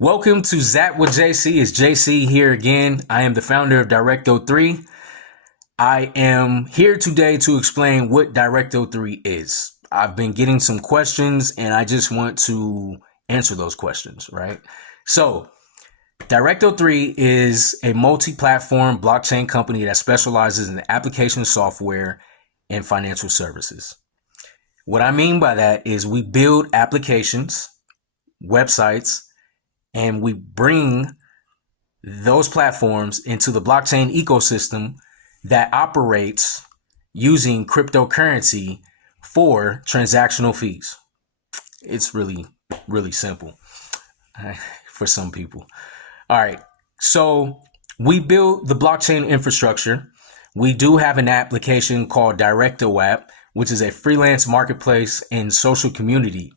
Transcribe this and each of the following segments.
Welcome to Zap with JC. It's JC here again. I am the founder of Directo3. I am here today to explain what Directo3 is. I've been getting some questions and I just want to answer those questions, right? So, Directo3 is a multi-platform blockchain company that specializes in application software and financial services. What I mean by that is we build applications, websites, and we bring those platforms into the blockchain ecosystem that operates using cryptocurrency for transactional fees. It's really, really simple for some people. All right. So we built the blockchain infrastructure. We do have an application called directoapp, which is a freelance marketplace and social community.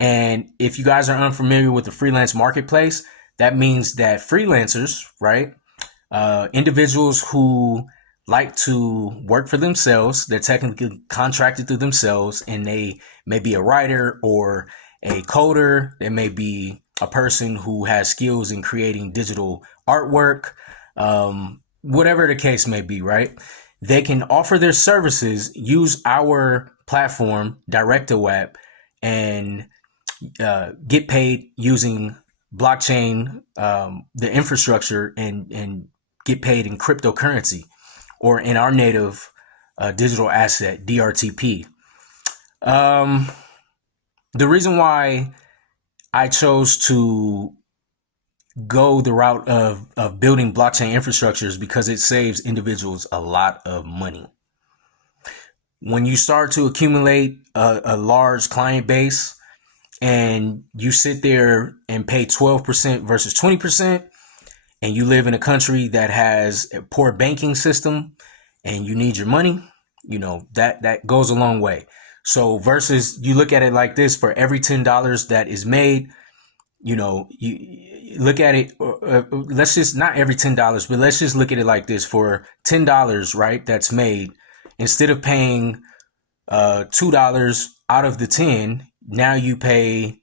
And if you guys are unfamiliar with the freelance marketplace, that means that freelancers, right? Individuals who like to work for themselves, they're technically contracted through themselves, and they may be a writer or a coder. They may be a person who has skills in creating digital artwork, whatever the case may be, right? They can offer their services, use our platform, directoapp, and get paid using blockchain, the infrastructure, and get paid in cryptocurrency or in our native digital asset, DRTP. The reason why I chose to go the route of building blockchain infrastructure is because it saves individuals a lot of money. When you start to accumulate a large client base, and you sit there and pay 12% versus 20%, and you live in a country that has a poor banking system and you need your money, that goes a long way. So versus you look at it like this, for every $10 that is made, you look at it, let's just not every $10, but let's just look at it like this. For $10, right, that's made, instead of paying $2 out of the 10, now you pay,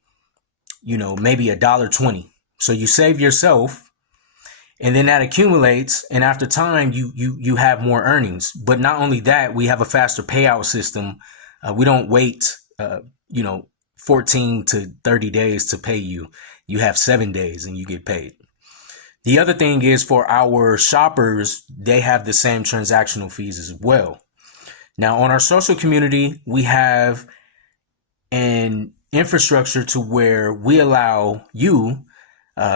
maybe $1.20. So you save yourself, and then that accumulates, and after time you have more earnings. But not only that, we have a faster payout system. We don't wait 14 to 30 days to pay you. You have 7 days and you get paid. The other thing is, for our shoppers, they have the same transactional fees as well. Now, on our social community, we have an infrastructure to where we allow you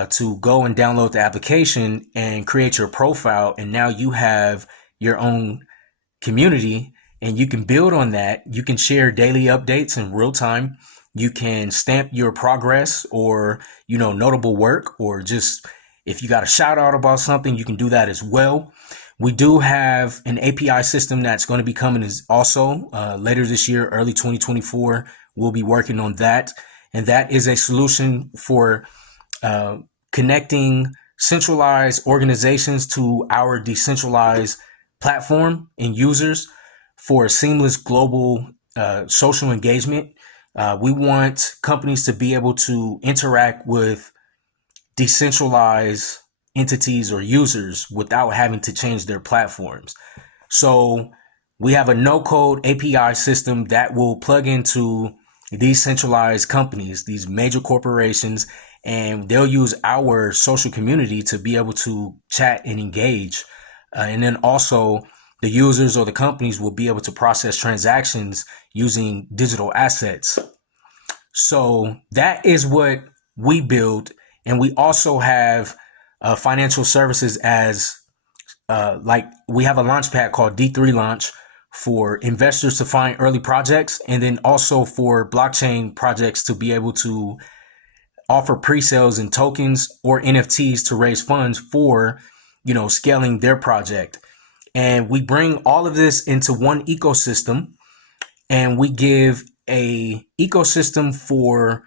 to go and download the application and create your profile. And now you have your own community and you can build on that. You can share daily updates in real time. You can stamp your progress or, notable work, or just if you got a shout out about something, you can do that as well. We do have an API system that's going to be coming also later this year, early 2024. We'll be working on that. And that is a solution for connecting centralized organizations to our decentralized platform and users for seamless global social engagement. We want companies to be able to interact with decentralized entities or users without having to change their platforms. So we have a no-code API system that will plug into these centralized companies, these major corporations, and they'll use our social community to be able to chat and engage. And then also the users or the companies will be able to process transactions using digital assets. So that is what we build. And we also have financial services as we have a launch pad called D3 Launch for investors to find early projects, and then also for blockchain projects to be able to offer pre-sales and tokens or NFTs to raise funds for, scaling their project. And we bring all of this into one ecosystem, and we give a ecosystem for,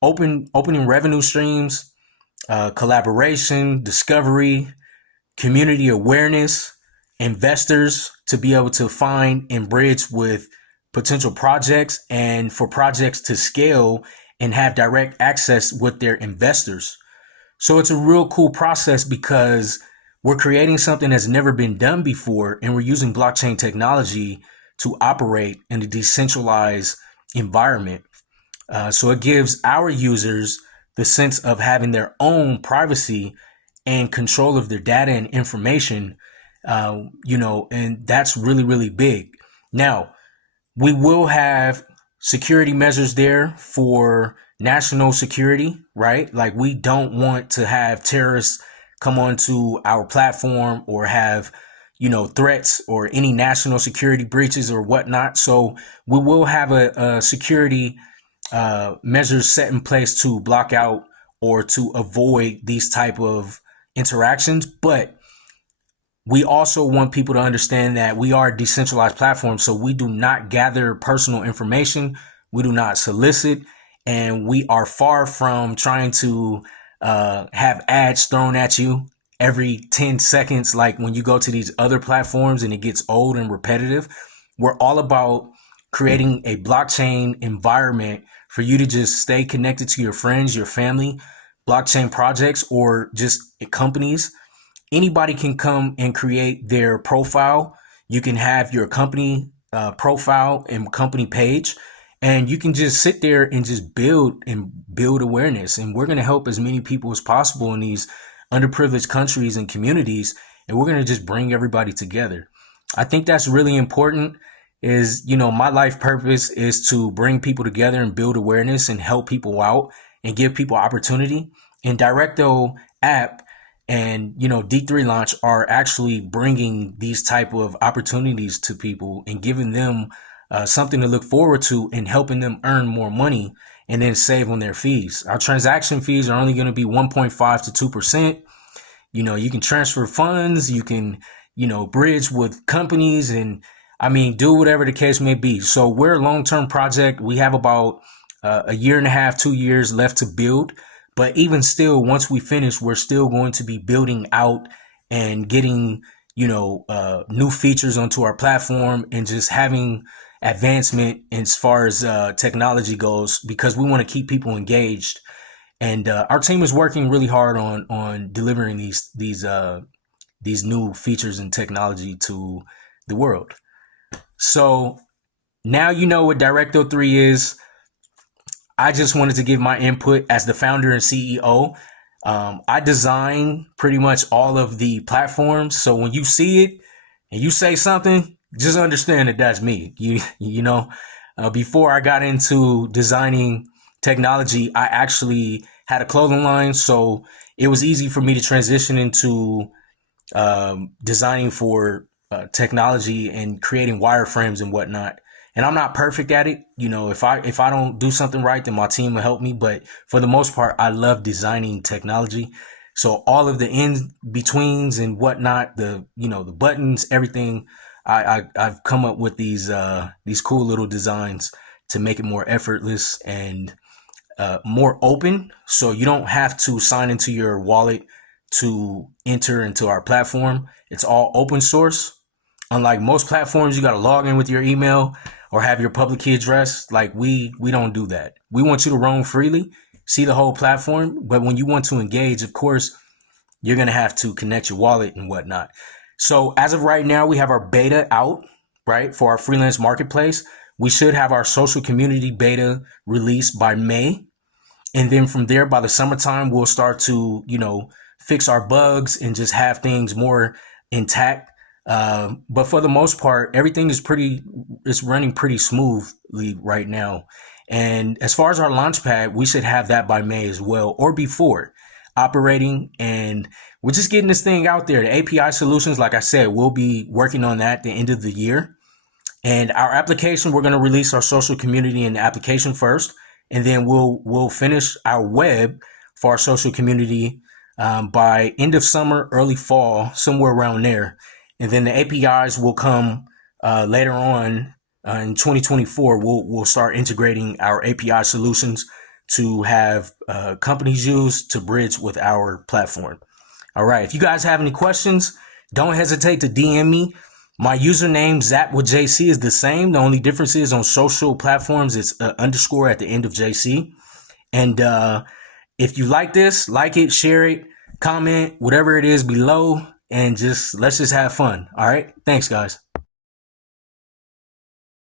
opening revenue streams, collaboration, discovery, community awareness, investors to be able to find and bridge with potential projects, and for projects to scale and have direct access with their investors. So it's a real cool process because we're creating something that's never been done before, and we're using blockchain technology to operate in a decentralized environment. So it gives our users the sense of having their own privacy and control of their data and information, and that's really, really big. Now, we will have security measures there for national security, right? Like we don't want to have terrorists come onto our platform or have, threats or any national security breaches or whatnot. So we will have a security measures set in place to block out or to avoid these type of interactions. But we also want people to understand that we are a decentralized platform, so we do not gather personal information, we do not solicit, and we are far from trying to have ads thrown at you every 10 seconds like when you go to these other platforms and it gets old and repetitive. We're all about creating a blockchain environment for you to just stay connected to your friends, your family, blockchain projects, or just companies. Anybody can come and create their profile. You can have your company profile and company page, and you can just sit there and just build awareness. And we're going to help as many people as possible in these underprivileged countries and communities, and we're going to just bring everybody together. I think that's really important. My life purpose is to bring people together and build awareness and help people out and give people opportunity. And directoapp and D3 launch are actually bringing these type of opportunities to people and giving them something to look forward to and helping them earn more money and then save on their fees. Our transaction fees are only going to be 1.5 to 2%. You can transfer funds, you can bridge with companies, and do whatever the case may be. So we're a long-term project. We have about a year and a half, 2 years left to build. But even still, once we finish, we're still going to be building out and getting, new features onto our platform and just having advancement as far as technology goes, because we want to keep people engaged. And our team is working really hard on delivering these new features and technology to the world. So now you know what Directo3 is. I just wanted to give my input as the founder and CEO. I design pretty much all of the platforms. So when you see it and you say something, just understand that that's me. Before I got into designing technology, I actually had a clothing line. So it was easy for me to transition into designing for technology and creating wireframes and whatnot. And I'm not perfect at it. If I don't do something right, then my team will help me. But for the most part, I love designing technology. So all of the in betweens and whatnot, the buttons, everything, I've come up with these cool little designs to make it more effortless and more open. So you don't have to sign into your wallet to enter into our platform. It's all open source. Unlike most platforms, you got to log in with your email or have your public key address. Like we don't do that. We want you to roam freely, see the whole platform. But when you want to engage, of course, you're going to have to connect your wallet and whatnot. So as of right now, we have our beta out, right, for our freelance marketplace. We should have our social community beta released by May. And then from there, by the summertime, we'll start to, fix our bugs and just have things more intact. But for the most part, everything is running pretty smoothly right now. And as far as our launchpad, we should have that by May as well, or before, operating. And we're just getting this thing out there. The API solutions, like I said, we'll be working on that at the end of the year. And our application, we're going to release our social community and the application first, and then we'll finish our web for our social community by end of summer, early fall, somewhere around there. And then the APIs will come later on in 2024. We'll start integrating our API solutions to have companies use to bridge with our platform. All right. If you guys have any questions, don't hesitate to DM me. My username, Zap with JC, is the same. The only difference is on social platforms, it's underscore at the end of JC. And if you like this, like it, share it, comment, whatever it is below, and let's just have fun. All right. Thanks, guys.